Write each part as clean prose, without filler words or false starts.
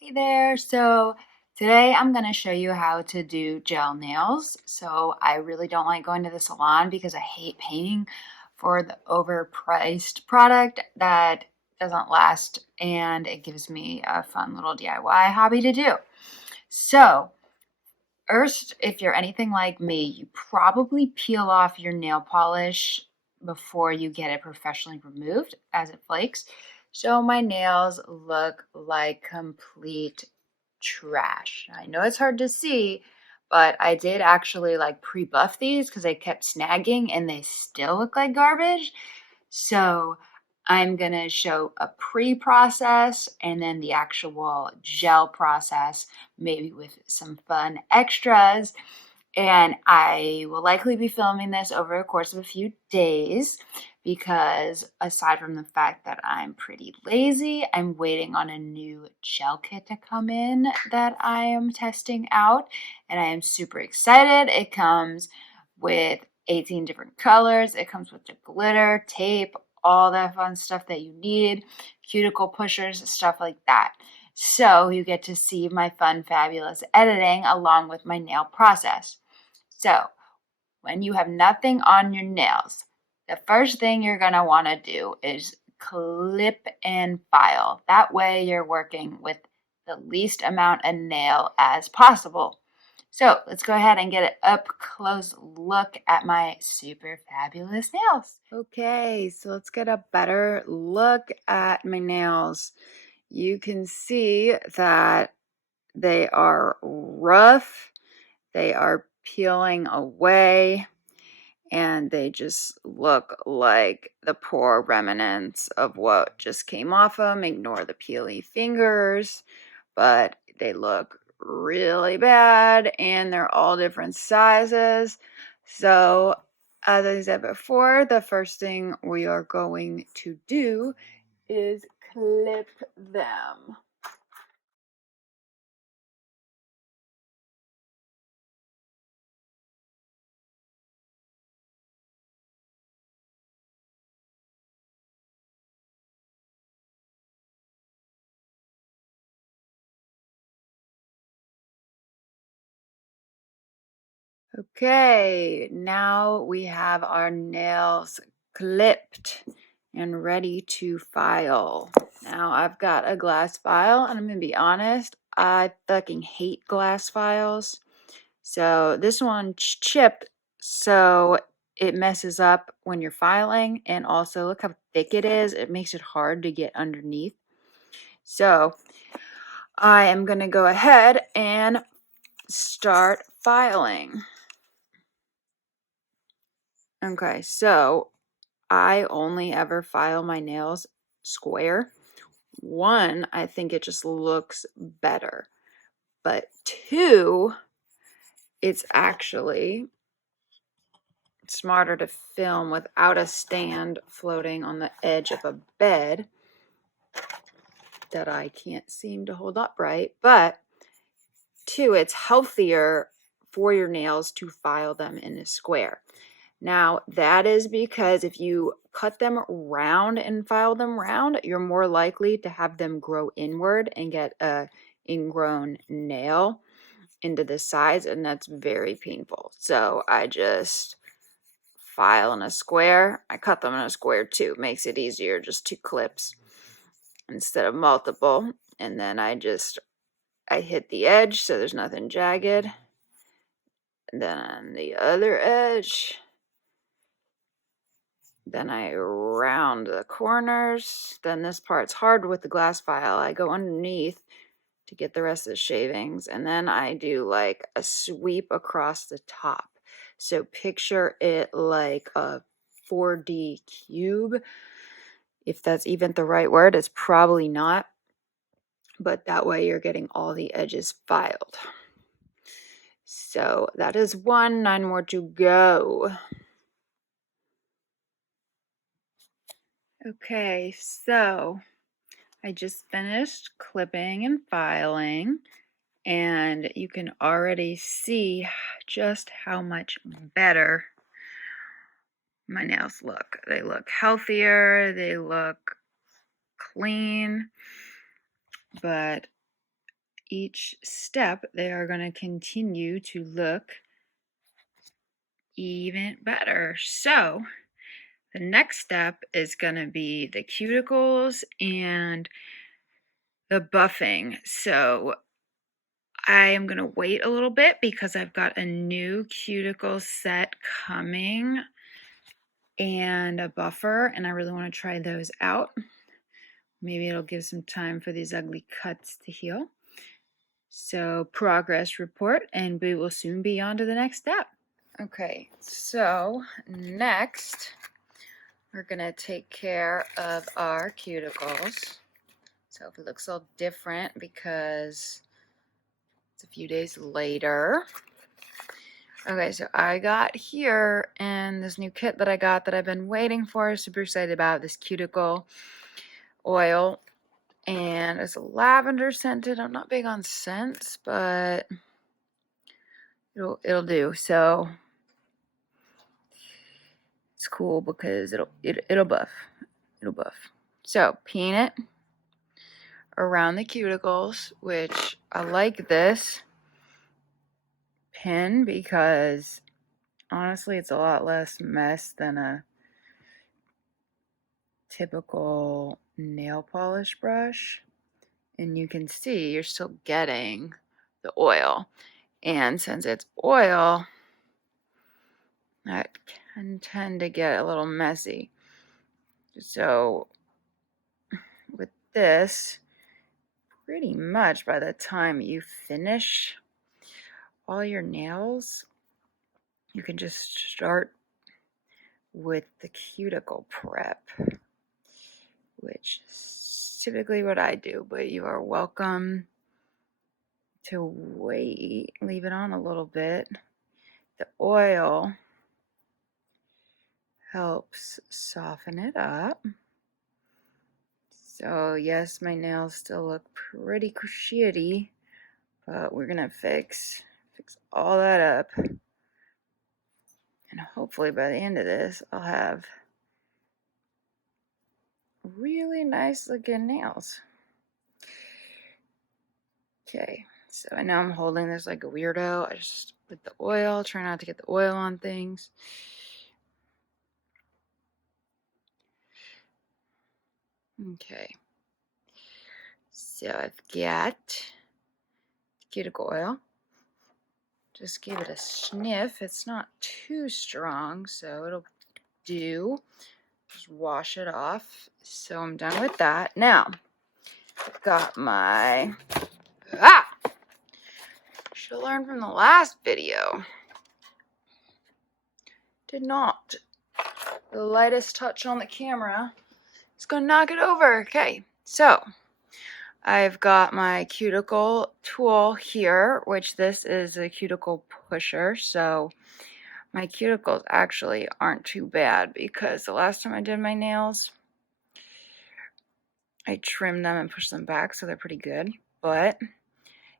Hey there, so today I'm going to show you how to do gel nails. So I really don't like going to the salon because I hate paying for the overpriced product that doesn't last and it gives me a fun little DIY hobby to do. So first, if you're anything like me, you probably peel off your nail polish before you get it professionally removed as it flakes. So my nails look like complete trash. I know it's hard to see, but I did actually like pre-buff these because they kept snagging and they still look like garbage. So I'm going to show a pre-process and then the actual gel process, maybe with some fun extras. And I will likely be filming this over a course of a few days because aside from the fact that I'm pretty lazy, I'm waiting on a new gel kit to come in that I am testing out. And I am super excited. It comes with 18 different colors. It comes with the glitter, tape, all that fun stuff that you need, cuticle pushers, stuff like that. So you get to see my fun, fabulous editing along with my nail process. So when you have nothing on your nails, the first thing you're going to want to do is clip and file. That way you're working with the least amount of nail as possible. So let's go ahead and get an up close look at my super fabulous nails. Okay, so let's get a better look at my nails. You can see that they are rough, they are peeling away, and they just look like the poor remnants of what just came off them. Ignore the peely fingers, but they look really bad and they're all different sizes. So as I said before, the first thing we are going to do is clip them. Okay, now we have our nails clipped and ready to file. Now I've got a glass file, and I'm gonna be honest, I fucking hate glass files. So this one's chipped, so it messes up when you're filing, and also look how thick it is. It makes it hard to get underneath. So I am gonna go ahead and start filing. Okay, so I only ever file my nails square. One, I think it just looks better. But two, it's actually smarter to film without a stand floating on the edge of a bed that I can't seem to hold upright. But two, it's healthier for your nails to file them in a square. Now, that is because if you cut them round and file them round, you're more likely to have them grow inward and get a ingrown nail into the sides, and that's very painful. So I just file in a square. I cut them in a square too. Makes it easier, just 2 clips instead of multiple. And then I hit the edge so there's nothing jagged. And then on the other edge, then I round the corners. Then this part's hard with the glass file. I go underneath to get the rest of the shavings. And then I do like a sweep across the top. So picture it like a 4D cube. If that's even the right word, it's probably not. But that way you're getting all the edges filed. So that is 1, 9 more to go. Okay, so I just finished clipping and filing, and you can already see just how much better my nails look. They look healthier, they look clean, but each step, they are going to continue to look even better. So the next step is going to be the cuticles and the buffing. So I am going to wait a little bit because I've got a new cuticle set coming and a buffer, and I really want to try those out. Maybe it'll give some time for these ugly cuts to heal. So progress report, and we will soon be on to the next step. Okay, so next we're going to take care of our cuticles. So if it looks a little different because it's a few days later. Okay, so I got here in this new kit that I got that I've been waiting for, super excited about, this Cuticle Oil. And it's lavender scented. I'm not big on scents, but it'll do. So it's cool because it'll buff. It'll buff. So paint it around the cuticles, which I like this pen because honestly it's a lot less mess than a typical nail polish brush. And you can see you're still getting the oil. And since it's oil, that can tend to get a little messy. So with this, pretty much by the time you finish all your nails, you can just start with the Cuticle Prep, which is typically what I do, but you are welcome to wait, leave it on a little bit. The oil helps soften it up. So yes, my nails still look pretty shitty, but we're gonna fix all that up. And hopefully by the end of this, I'll have really nice looking nails. Okay, so I know I'm holding this like a weirdo. I just with the oil, try not to get the oil on things. Okay, so I've got cuticle oil. Just give it a sniff. It's not too strong, so it'll do. Just wash it off. So I'm done with that. Now, I've got my... Should have learned from the last video. Did not. The lightest touch on the camera is going to knock it over. Okay, so I've got my cuticle tool here, which this is a cuticle pusher. So my cuticles actually aren't too bad because the last time I did my nails, I trimmed them and pushed them back, so they're pretty good. But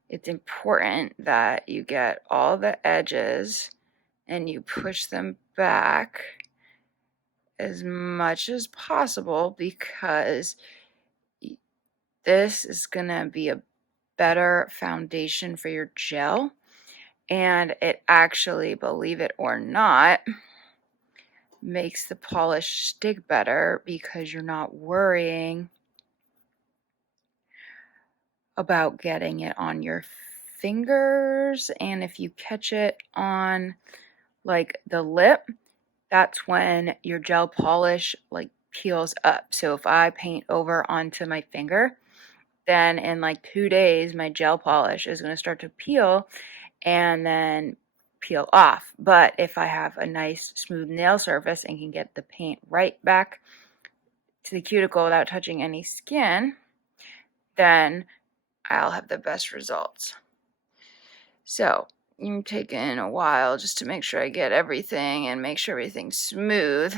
it's important that you get all the edges and you push them back as much as possible because this is going to be a better foundation for your gel. And it actually, believe it or not, makes the polish stick better because you're not worrying about getting it on your fingers. And if you catch it on like the lip, that's when your gel polish like peels up. So if I paint over onto my finger, then in like 2 days my gel polish is going to start to peel and then peel off. But if I have a nice smooth nail surface and can get the paint right back to the cuticle without touching any skin, then I'll have the best results. So I'm taking a while just to make sure I get everything and make sure everything's smooth.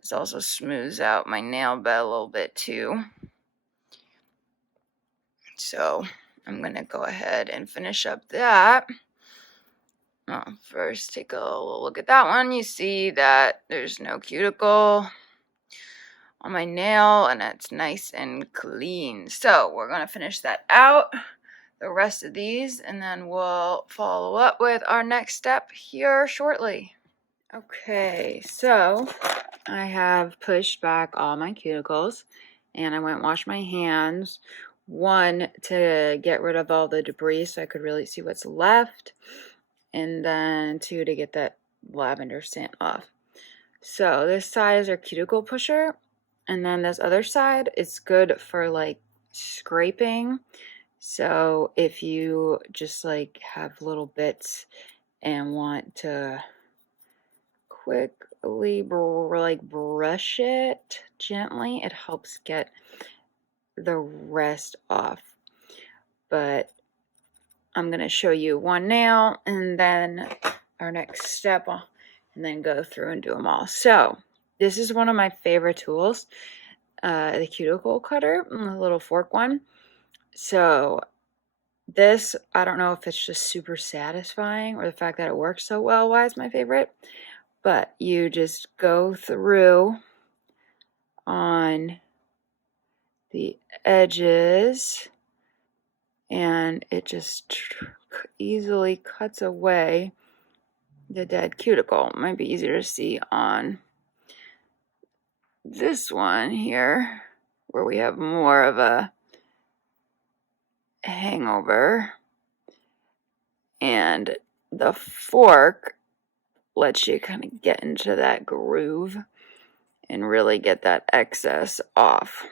This also smooths out my nail bed a little bit too. So I'm going to go ahead and finish up that. First, take a look at that one. You see that there's no cuticle on my nail and it's nice and clean. So we're going to finish that out. the rest of these, and then we'll follow up with our next step here shortly. Okay, so I have pushed back all my cuticles, and I went and washed my hands. One, to get rid of all the debris so I could really see what's left, and then two, to get that lavender scent off. So this side is our cuticle pusher, and then this other side, it's good for like scraping. So if you just like have little bits and want to quickly brush it gently, it helps get the rest off. But I'm going to show you one now and then our next step, and then go through and do them all. So this is one of my favorite tools, the Cuticle Cutter, the little fork one. So this, I don't know if it's just super satisfying or the fact that it works so well why it's my favorite, but you just go through on the edges and it just easily cuts away the dead cuticle. It might be easier to see on this one here where we have more of a hangover, and the fork lets you kind of get into that groove and really get that excess off.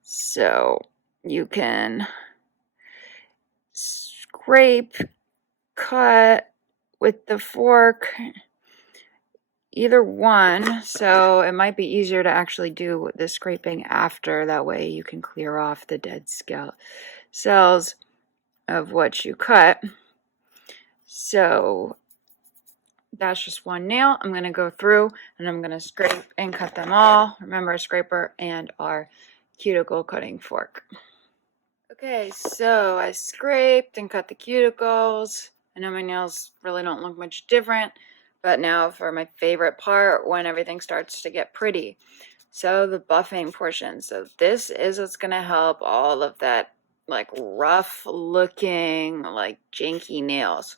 So you can scrape, cut with the fork, either one. So it might be easier to actually do the scraping after. That way you can clear off the dead cells of what you cut. So that's just one nail. I'm going to go through and I'm going to scrape and cut them all. Remember, a scraper and our cuticle cutting fork. Okay, so I scraped and cut the cuticles. I know my nails really don't look much different, but now for my favorite part, when everything starts to get pretty. So the buffing portion. So this is what's going to help all of that like rough looking, like janky nails.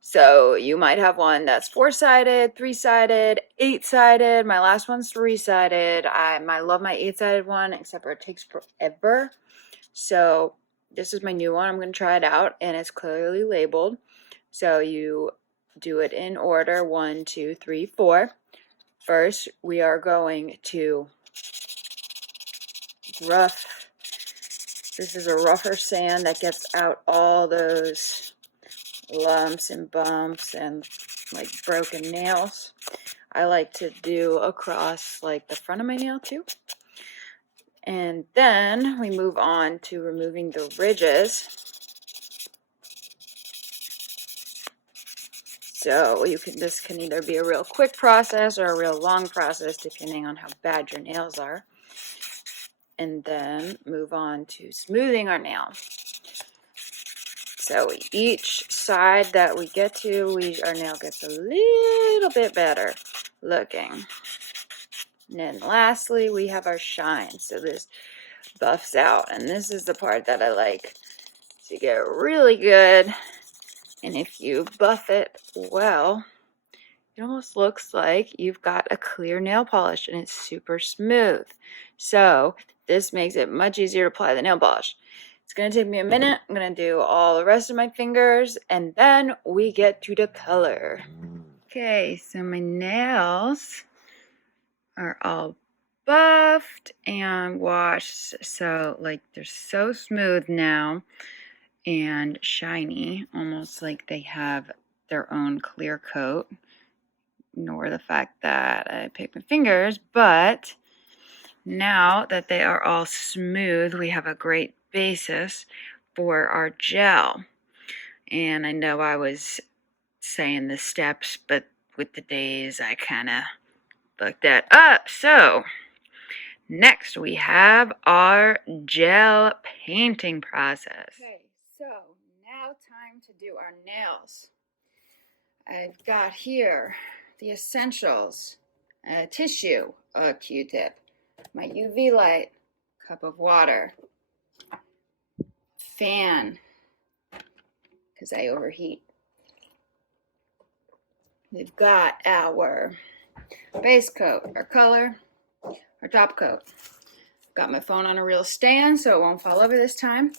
So you might have one that's 4-sided, 3-sided, 8-sided. My last one's 3-sided. I love my 8-sided one, except for it takes forever. So this is my new one. I'm going to try it out, and it's clearly labeled. So you do it in order, 1, 2, 3, 4. First, we are going to rough. This is a rougher sand that gets out all those lumps and bumps and like broken nails. I like to do across like the front of my nail too. And then we move on to removing the ridges. So this can either be a real quick process or a real long process depending on how bad your nails are. And then move on to smoothing our nail. So each side that we get to, our nail gets a little bit better looking. And then lastly, we have our shine. So this buffs out, and this is the part that I like to get really good. And if you buff it well, it almost looks like you've got a clear nail polish and it's super smooth. So this makes it much easier to apply the nail polish. It's going to take me a minute. I'm going to do all the rest of my fingers, and then we get to the color. Okay, so my nails are all buffed and washed. So like they're so smooth now and shiny, almost like they have their own clear coat. Ignore the fact that I picked my fingers, but now that they are all smooth, we have a great basis for our gel. And I know I was saying the steps, but with the days I kind of looked that up. So next we have our gel painting process. Okay, so now time to do our nails. I've got here the essentials: a tissue, a Q-tip, my UV light, cup of water, fan, because I overheat. We've got our base coat, our color, our top coat. Got my phone on a real stand so it won't fall over this time.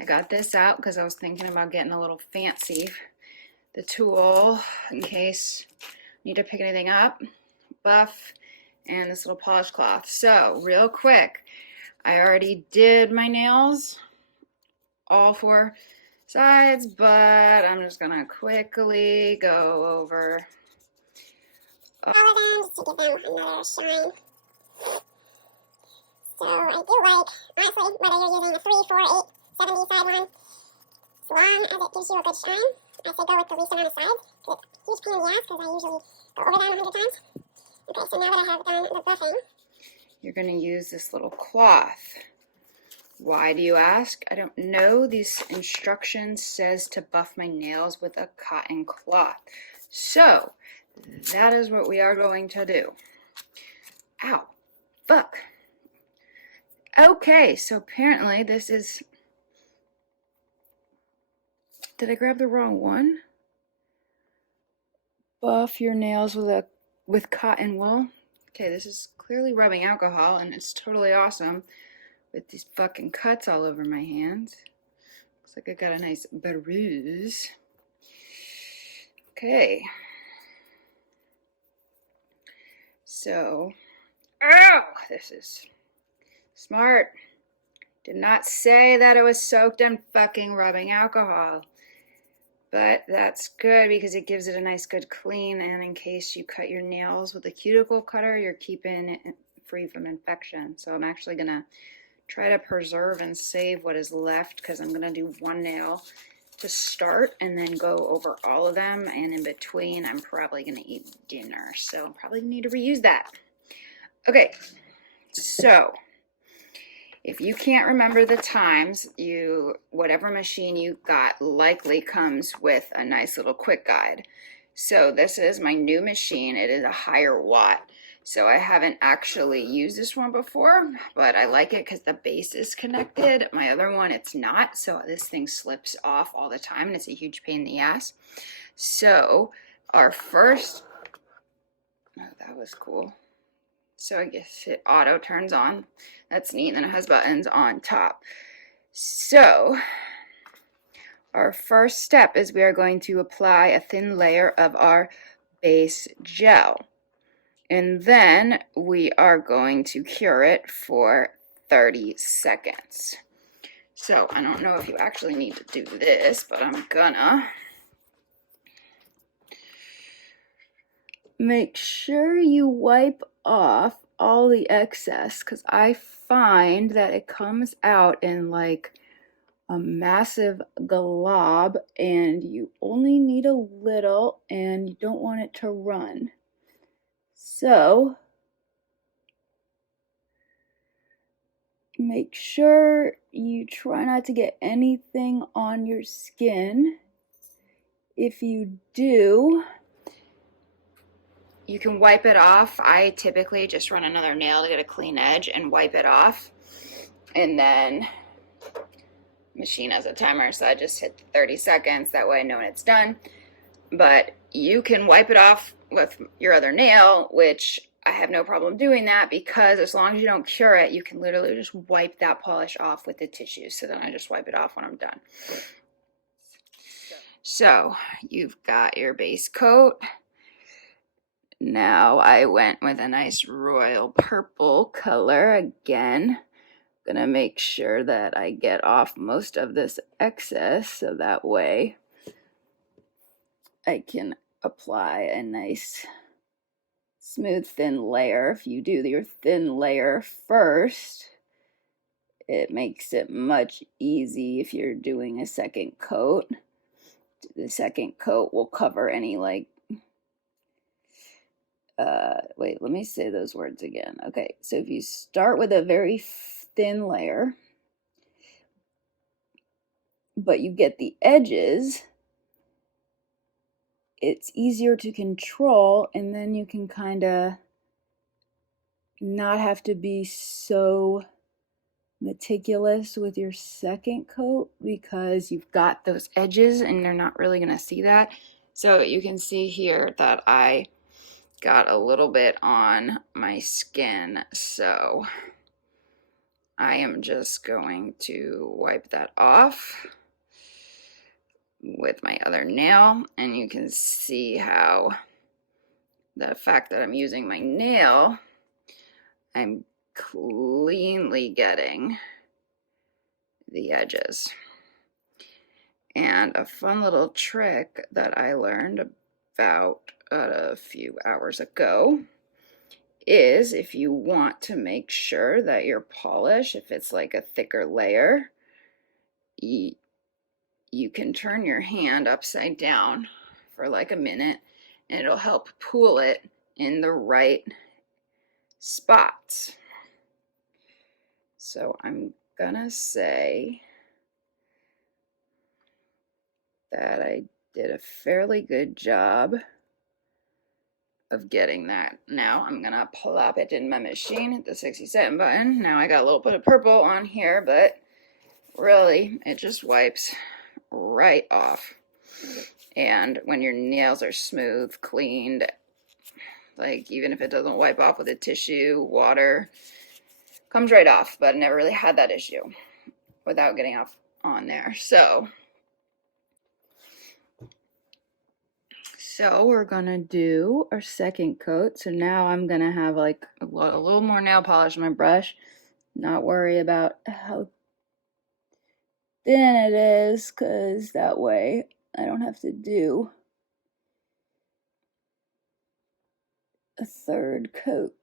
I got this out because I was thinking about getting a little fancy. The tool, in case I need to pick anything up, buff, and this little polish cloth. So, real quick, I already did my nails, all 4 sides, but I'm just gonna quickly go over all of them just to give them another shine. So I do like, honestly, whether you're using a 3, 4, 8, 70 side one, as long as it gives you a good shine, I say go with the least amount of sides. It's a huge pain in the ass because I usually go over them 100 times. Okay, so now that I have done the buffing, you're going to use this little cloth. Why do you ask? I don't know. These instructions says to buff my nails with a cotton cloth. So, that is what we are going to do. Ow. Fuck. Okay, so apparently this is... Did I grab the wrong one? Buff your nails with cotton wool. Okay, this is clearly rubbing alcohol, and it's totally awesome with these fucking cuts all over my hands. Looks like I got a nice bruise. Okay. So, ow! This is smart. Did not say that it was soaked in fucking rubbing alcohol. But that's good because it gives it a nice good clean, and in case you cut your nails with a cuticle cutter, you're keeping it free from infection. So I'm actually going to try to preserve and save what is left because I'm going to do one nail to start and then go over all of them, and in between I'm probably going to eat dinner. So I'm probably going to need to reuse that. Okay, so... if you can't remember the times, whatever machine you got likely comes with a nice little quick guide. So this is my new machine. It is a higher watt. So I haven't actually used this one before, but I like it because the base is connected. My other one, it's not. So this thing slips off all the time and it's a huge pain in the ass. So our first, oh, that was cool. So I guess it auto turns on. That's neat. And then it has buttons on top. So our first step is we are going to apply a thin layer of our base gel. And then we are going to cure it for 30 seconds. So I don't know if you actually need to do this, but I'm gonna. Make sure you wipe off all the excess because I find that it comes out in like a massive glob and you only need a little and you don't want it to run. So make sure you try not to get anything on your skin. If you do, you can wipe it off. I typically just run another nail to get a clean edge and wipe it off. And then machine has a timer, so I just hit 30 seconds. That way I know when it's done. But you can wipe it off with your other nail, which I have no problem doing that because as long as you don't cure it, you can literally just wipe that polish off with the tissue. So then I just wipe it off when I'm done. So you've got your base coat. Now I went with a nice royal purple color again. Gonna make sure that I get off most of this excess so that way I can apply a nice smooth thin layer. If you do your thin layer first, it makes it much easy if you're doing a second coat. The second coat will cover any wait, let me say those words again. Okay, so if you start with a very thin layer, but you get the edges, it's easier to control, and then you can kind of not have to be so meticulous with your second coat because you've got those edges and they're not really going to see that. So you can see here that I got a little bit on my skin, so I am just going to wipe that off with my other nail, and you can see how the fact that I'm using my nail, I'm cleanly getting the edges. And a fun little trick that I learned about a few hours ago is if you want to make sure that your polish, if it's like a thicker layer, you can turn your hand upside down for like a minute and it'll help pool it in the right spots. So I'm gonna say that I did a fairly good job of getting that. Now I'm gonna plop it in my machine, hit the 67 button. Now I got a little bit of purple on here, but really it just wipes right off. And when your nails are smooth, cleaned, like even if it doesn't wipe off with a tissue, water, comes right off. But I never really had that issue without getting off on there. So we're gonna do our second coat. So now I'm gonna have like a little more nail polish on my brush, not worry about how thin it is, because that way I don't have to do a third coat,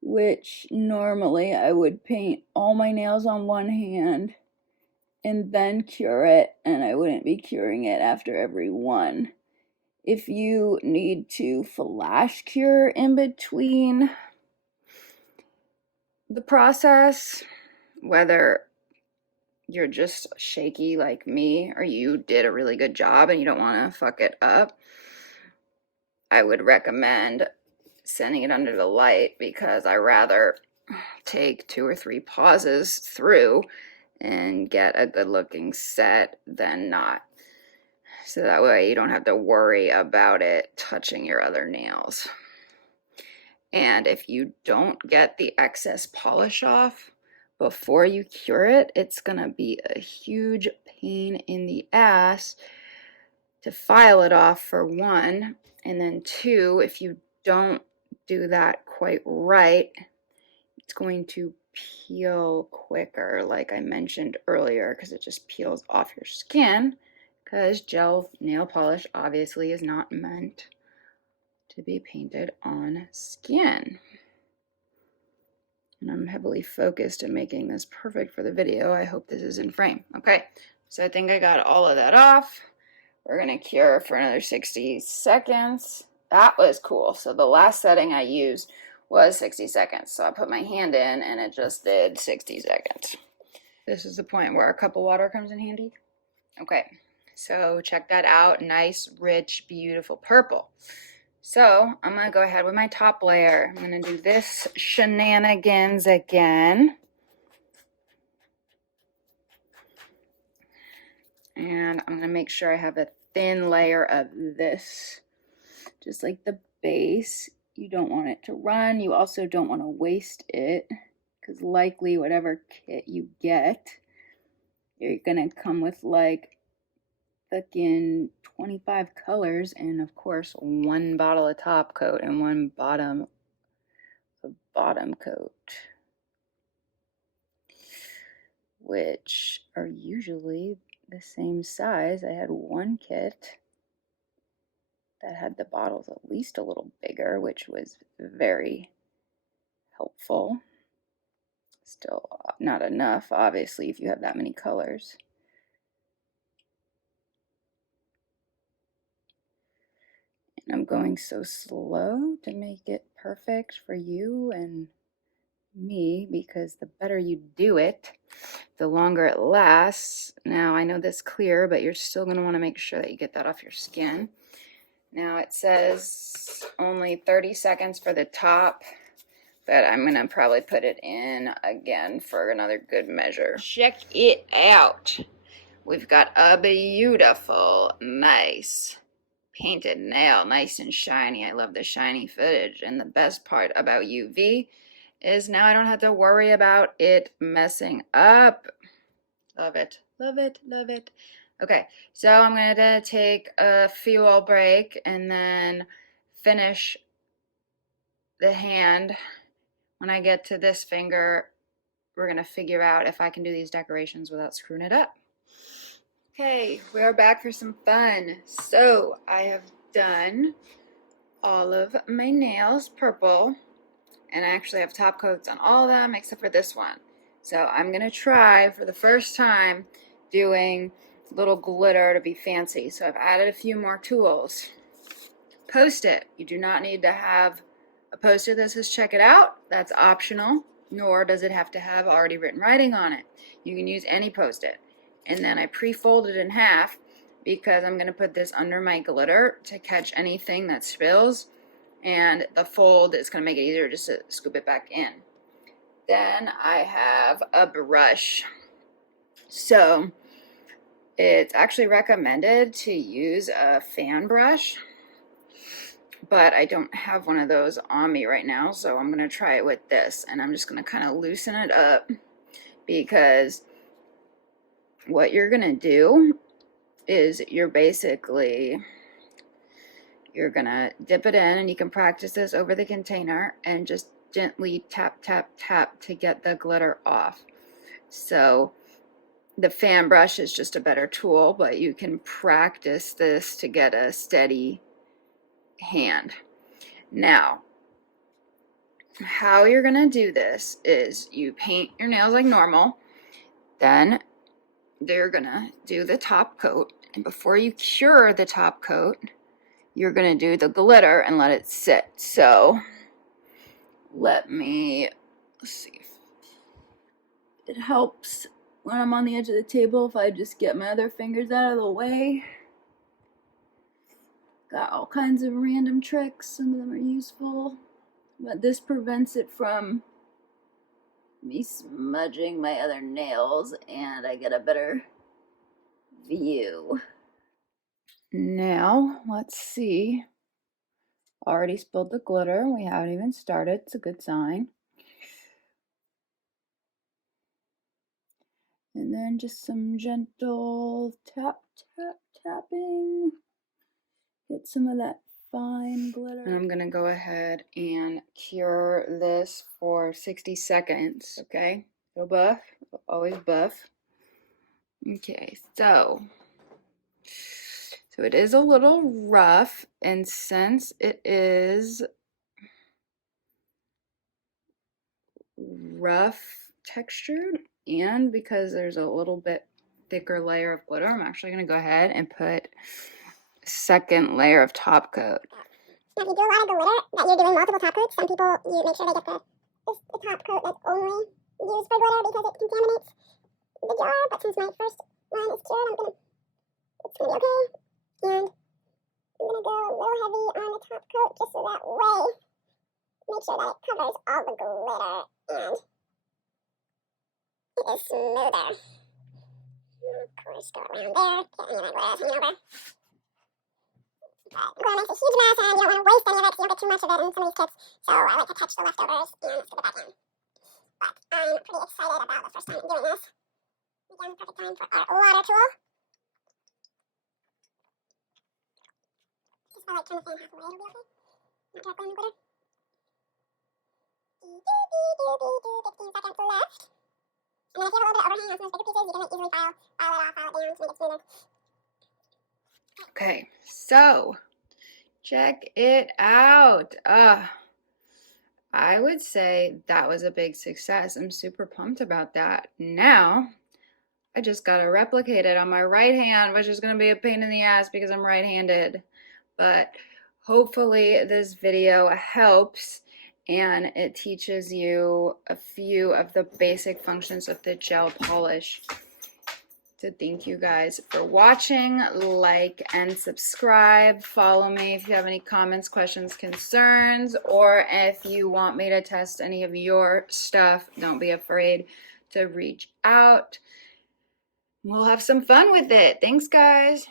which normally I would paint all my nails on one hand and then cure it, and I wouldn't be curing it after every one. If you need to flash cure in between the process, whether you're just shaky like me or you did a really good job and you don't want to fuck it up, I would recommend sending it under the light, because I rather take 2 or 3 pauses through and get a good looking set than not. So that way you don't have to worry about it touching your other nails. And if you don't get the excess polish off before you cure it, it's gonna be a huge pain in the ass to file it off, for one, and then two, if you don't do that quite right, it's going to peel quicker, like I mentioned earlier, because it just peels off your skin, because gel nail polish obviously is not meant to be painted on skin. And I'm heavily focused in making this perfect for the video. I hope this is in frame. Okay, so I think I got all of that off. We're gonna cure for another 60 seconds. That was cool. So the last setting I used was 60 seconds. So I put my hand in and it just did 60 seconds. This is the point where a cup of water comes in handy. Okay, so check that out. Nice, rich, beautiful purple. So I'm gonna go ahead with my top layer. I'm gonna do this shenanigans again. And I'm gonna make sure I have a thin layer of this, just like the base. You don't want it to run. You also don't want to waste it, because likely whatever kit you get, you're gonna come with like fucking 25 colors and of course 1 bottle of top coat and 1 bottom coat, which are usually the same size. I had one kit that had the bottles at least a little bigger, which was very helpful. Still not enough, obviously, if you have that many colors. And I'm going so slow to make it perfect for you and me, because the better you do it, the longer it lasts. Now, I know this clear, but you're still going to want to make sure that you get that off your skin. Now it says only 30 seconds for the top, but I'm gonna probably put it in again for another good measure. Check it out. We've got a beautiful, nice painted nail, nice and shiny. I love the shiny footage. And the best part about UV is now I don't have to worry about it messing up. Love it, love it, love it. Okay, so I'm gonna take a fuel break and then finish the hand. When I get to this finger, we're gonna figure out if I can do these decorations without screwing it up. Okay, we're back for some fun. So I have done all of my nails purple, and I actually have top coats on all of them except for this one. So I'm gonna try for the first time doing little glitter to be fancy. So I've added a few more tools. Post-it. You do not need to have a poster that says check it out. That's optional, nor does it have to have already written writing on it. You can use any post-it. And then I pre-fold it in half because I'm going to put this under my glitter to catch anything that spills, and the fold is going to make it easier just to scoop it back in. Then I have a brush. So it's actually recommended to use a fan brush, but I don't have one of those on me right now, so I'm going to try it with this, and I'm just going to kind of loosen it up, because what you're going to do is you're going to dip it in, and you can practice this over the container and just gently tap, tap, tap to get the glitter off. So the fan brush is just a better tool, but you can practice this to get a steady hand. Now, how you're going to do this is you paint your nails like normal, then they're going to do the top coat, and before you cure the top coat, you're going to do the glitter and let it sit. So let's see if it helps when I'm on the edge of the table if I just get my other fingers out of the way. Got all kinds of random tricks. Some of them are useful, but this prevents it from me smudging my other nails, and I get a better view. Now, let's see. Already spilled the glitter. We haven't even started. It's a good sign. And then just some gentle tap, tap, tapping. Get some of that fine glitter. And I'm going to go ahead and cure this for 60 seconds, okay? Little buff, always buff. Okay, so it is a little rough, and since it is rough textured, and because there's a little bit thicker layer of glitter, I'm actually going to go ahead and put a second layer of top coat. Now, if you do a lot of glitter, that you're doing multiple top coats, some people, you make sure they get the top coat that's only used for glitter because it contaminates the jar, but since my first one is cured, it's going to be okay. And I'm going to go a little heavy on the top coat just so that way, make sure that it covers all the glitter and it is smoother. Of course, go around there, get any of that glitter hanging over. But glitter makes a huge mess, and you don't want to waste any of it because you don't get too much of it in some of these kits. So I like to touch the leftovers and scoop it back in. But I'm pretty excited about the first time doing this. Again, perfect time for our water tool. Just if I like turn the fan halfway, it'll be okay. Not directly in the glitter. 15 seconds left. And then if you have a little bit of overhang on some of those bigger pieces, you can easily file it off, file it down to make it smoother. Okay, so check it out. I would say that was a big success. I'm super pumped about that. Now, I just gotta replicate it on my right hand, which is gonna be a pain in the ass because I'm right-handed. But hopefully this video helps and it teaches you a few of the basic functions of the gel polish. So thank you guys for watching. Like and subscribe. Follow me if you have any comments, questions, concerns, or if you want me to test any of your stuff, don't be afraid to reach out. We'll have some fun with it. Thanks, guys.